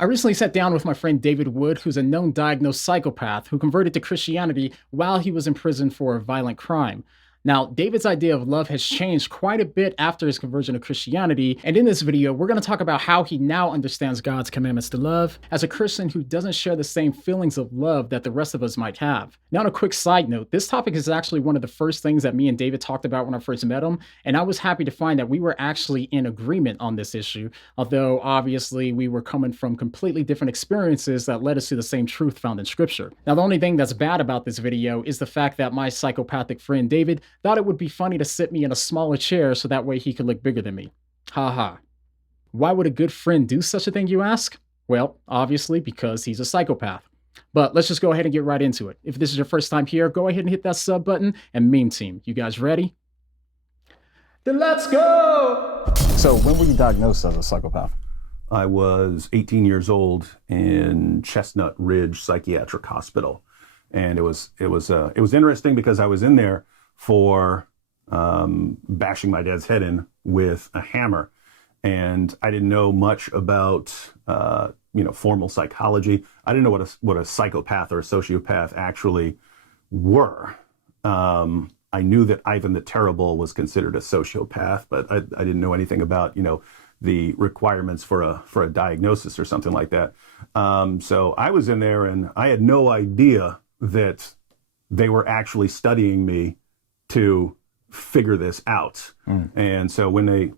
I recently sat down with my friend David Wood, who's a known diagnosed psychopath who converted to Christianity while he was in prison for a violent crime. Now, David's idea of love has changed quite a bit after his conversion to Christianity, and in this video, we're going to talk about how he now understands God's commandments to love as a Christian who doesn't share the same feelings of love that the rest of us might have. Now, on a quick side note, this topic is actually one of the first things that me and David talked about when I first met him, and I was happy to find that we were actually in agreement on this issue, although obviously we were coming from completely different experiences that led us to the same truth found in Scripture. Now, the only thing that's bad about this video is the fact that my psychopathic friend David thought it would be funny to sit me in a smaller chair so that way he could look bigger than me. Haha. Why would a good friend do such a thing, you ask? Well, obviously because he's a psychopath. But let's just go ahead and get right into it. If this is your first time here, go ahead and hit that sub button and meme team. You guys ready? Then let's go! So when were you diagnosed as a psychopath? I was 18 years old in Chestnut Ridge Psychiatric Hospital. And it was interesting because I was in there for bashing my dad's head in with a hammer. And I didn't know much about, formal psychology. I didn't know what a psychopath or a sociopath actually were. I knew that Ivan the Terrible was considered a sociopath, but I didn't know anything about, the requirements for a diagnosis or something like that. So I was in there and I had no idea that they were actually studying me to figure this out. And so when they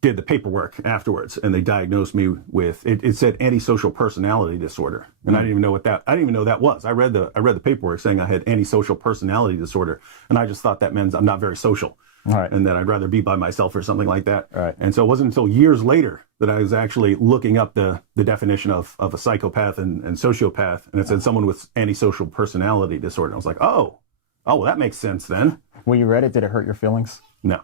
did the paperwork afterwards and they diagnosed me with it said antisocial personality disorder, and I didn't even know that was. I read the paperwork saying I had antisocial personality disorder, and I just thought that meant I'm not very social. Right. And that I'd rather be by myself or something like that. Right. And so it wasn't until years later that I was actually looking up the definition of a psychopath and sociopath, and it said someone with antisocial personality disorder. And I was like, oh, well, that makes sense then. When you read it, did it hurt your feelings? No.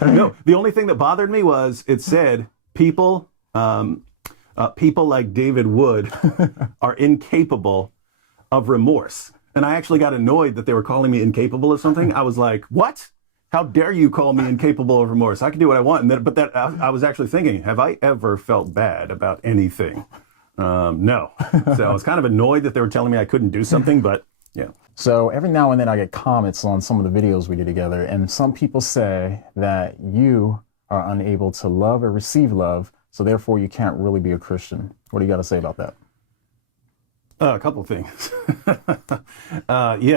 No, the only thing that bothered me was it said people like David Wood are incapable of remorse. And I actually got annoyed that they were calling me incapable of something. I was like, what? How dare you call me incapable of remorse? I can do what I want. I was actually thinking, have I ever felt bad about anything? No. So I was kind of annoyed that they were telling me I couldn't do something, but yeah. So every now and then I get comments on some of the videos we did together, and some people say that you are unable to love or receive love, so therefore you can't really be a Christian. What do you got to say about that? A couple of things.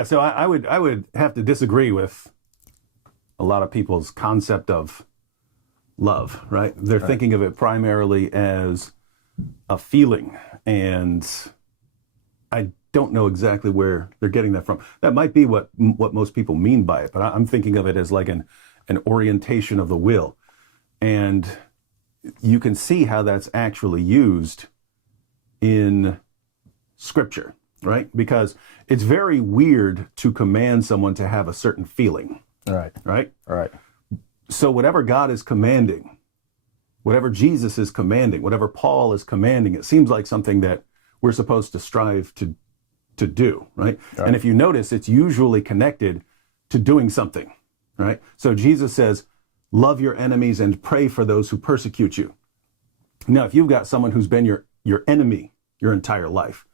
So I would have to disagree with a lot of people's concept of love, right? They're thinking of it primarily as a feeling, and I don't know exactly where they're getting that from. That might be what most people mean by it, but I'm thinking of it as like an orientation of the will. And you can see how that's actually used in Scripture, right? Because it's very weird to command someone to have a certain feeling. Right? So whatever God is commanding, whatever Jesus is commanding, whatever Paul is commanding, it seems like something that we're supposed to strive to do, right? And if you notice, it's usually connected to doing something, right? So Jesus says, love your enemies and pray for those who persecute you. Now, if you've got someone who's been your enemy your entire life,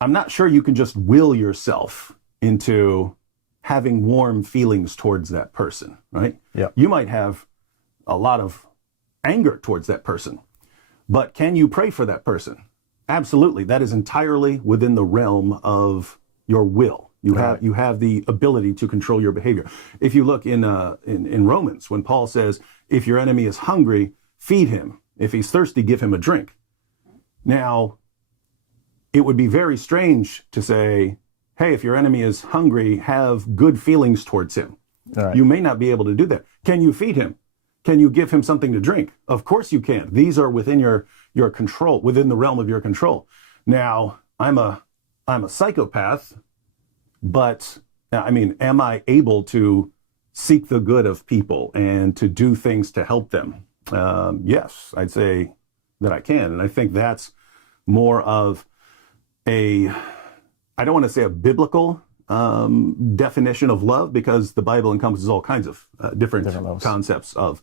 I'm not sure you can just will yourself into having warm feelings towards that person, right? Yeah. You might have a lot of anger towards that person, but can you pray for that person? Absolutely. That is entirely within the realm of your will. You have the ability to control your behavior. If you look in Romans, when Paul says, if your enemy is hungry, feed him. If he's thirsty, give him a drink. Now, it would be very strange to say, hey, if your enemy is hungry, have good feelings towards him. Right. You may not be able to do that. Can you feed him? Can you give him something to drink? Of course you can. These are within your control, within the realm of your control. Now, I'm a psychopath, but I mean, am I able to seek the good of people and to do things to help them? Yes, I'd say that I can. And I think that's more of I don't want to say a biblical definition of love, because the Bible encompasses all kinds of different concepts of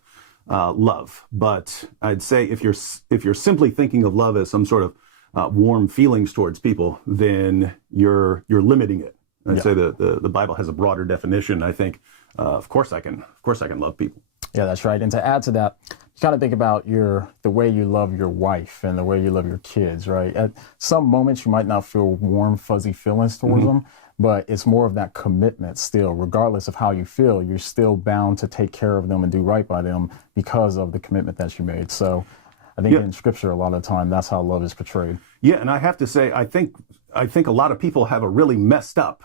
love. But I'd say if you're simply thinking of love as some sort of warm feelings towards people, then you're limiting it. I'd say the Bible has a broader definition. I think, of course I can love people. Yeah, that's right. And to add to that, you got to think about the way you love your wife and the way you love your kids, right? At some moments, you might not feel warm, fuzzy feelings towards them, but it's more of that commitment still. Regardless of how you feel, you're still bound to take care of them and do right by them because of the commitment that you made. So I think in Scripture, a lot of the time, that's how love is portrayed. Yeah, and I have to say, I think a lot of people have a really messed up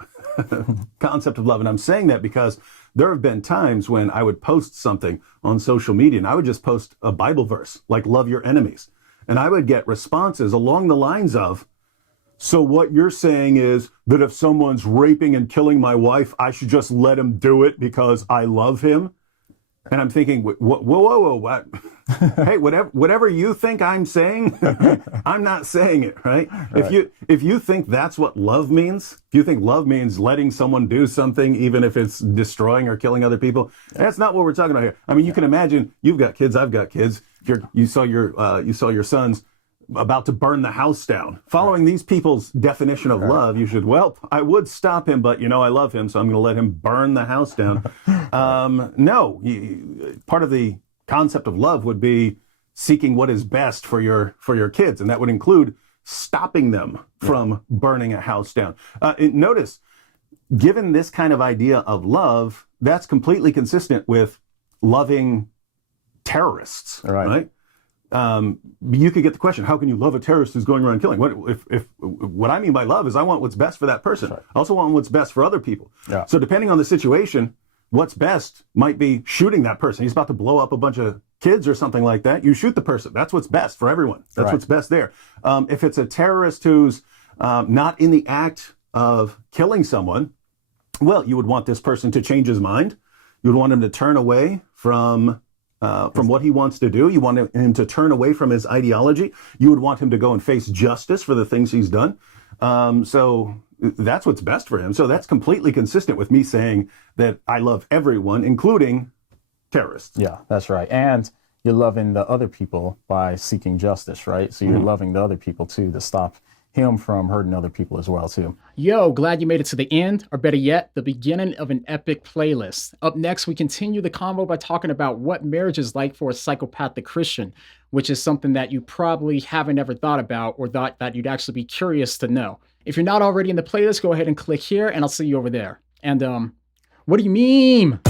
concept of love. And I'm saying that because there have been times when I would post something on social media and I would just post a Bible verse, like love your enemies. And I would get responses along the lines of, so what you're saying is that if someone's raping and killing my wife, I should just let him do it because I love him? And I'm thinking, whoa, what? Hey, whatever you think I'm saying, I'm not saying it, right? If you think that's what love means, if you think love means letting someone do something, even if it's destroying or killing other people, that's not what we're talking about here. I mean, you can imagine, you've got kids, I've got kids. If you saw your sons about to burn the house down. Following these people's definition of love, you should, well, I would stop him, but I love him, so I'm going to let him burn the house down. No, part of the concept of love would be seeking what is best for your kids, and that would include stopping them from burning a house down. Notice, given this kind of idea of love, that's completely consistent with loving terrorists, right? You could get the question, how can you love a terrorist who's going around killing? What I mean by love is I want what's best for that person. Right. I also want what's best for other people. Yeah. So depending on the situation, what's best might be shooting that person. He's about to blow up a bunch of kids or something like that. You shoot the person. That's what's best for everyone. That's what's best there. If it's a terrorist who's not in the act of killing someone, well, you would want this person to change his mind. You would want him to turn away from what he wants to do. You want him to turn away from his ideology. You would want him to go and face justice for the things he's done. So that's what's best for him. So that's completely consistent with me saying that I love everyone, including terrorists. Yeah, that's right. And you're loving the other people by seeking justice, right? So you're loving the other people too, to stop him from hurting other people as well too. Yo, glad you made it to the end, or better yet, the beginning of an epic playlist. Up next, we continue the convo by talking about what marriage is like for a psychopathic Christian, which is something that you probably haven't ever thought about or thought that you'd actually be curious to know. If you're not already in the playlist, go ahead and click here and I'll see you over there. And what do you mean?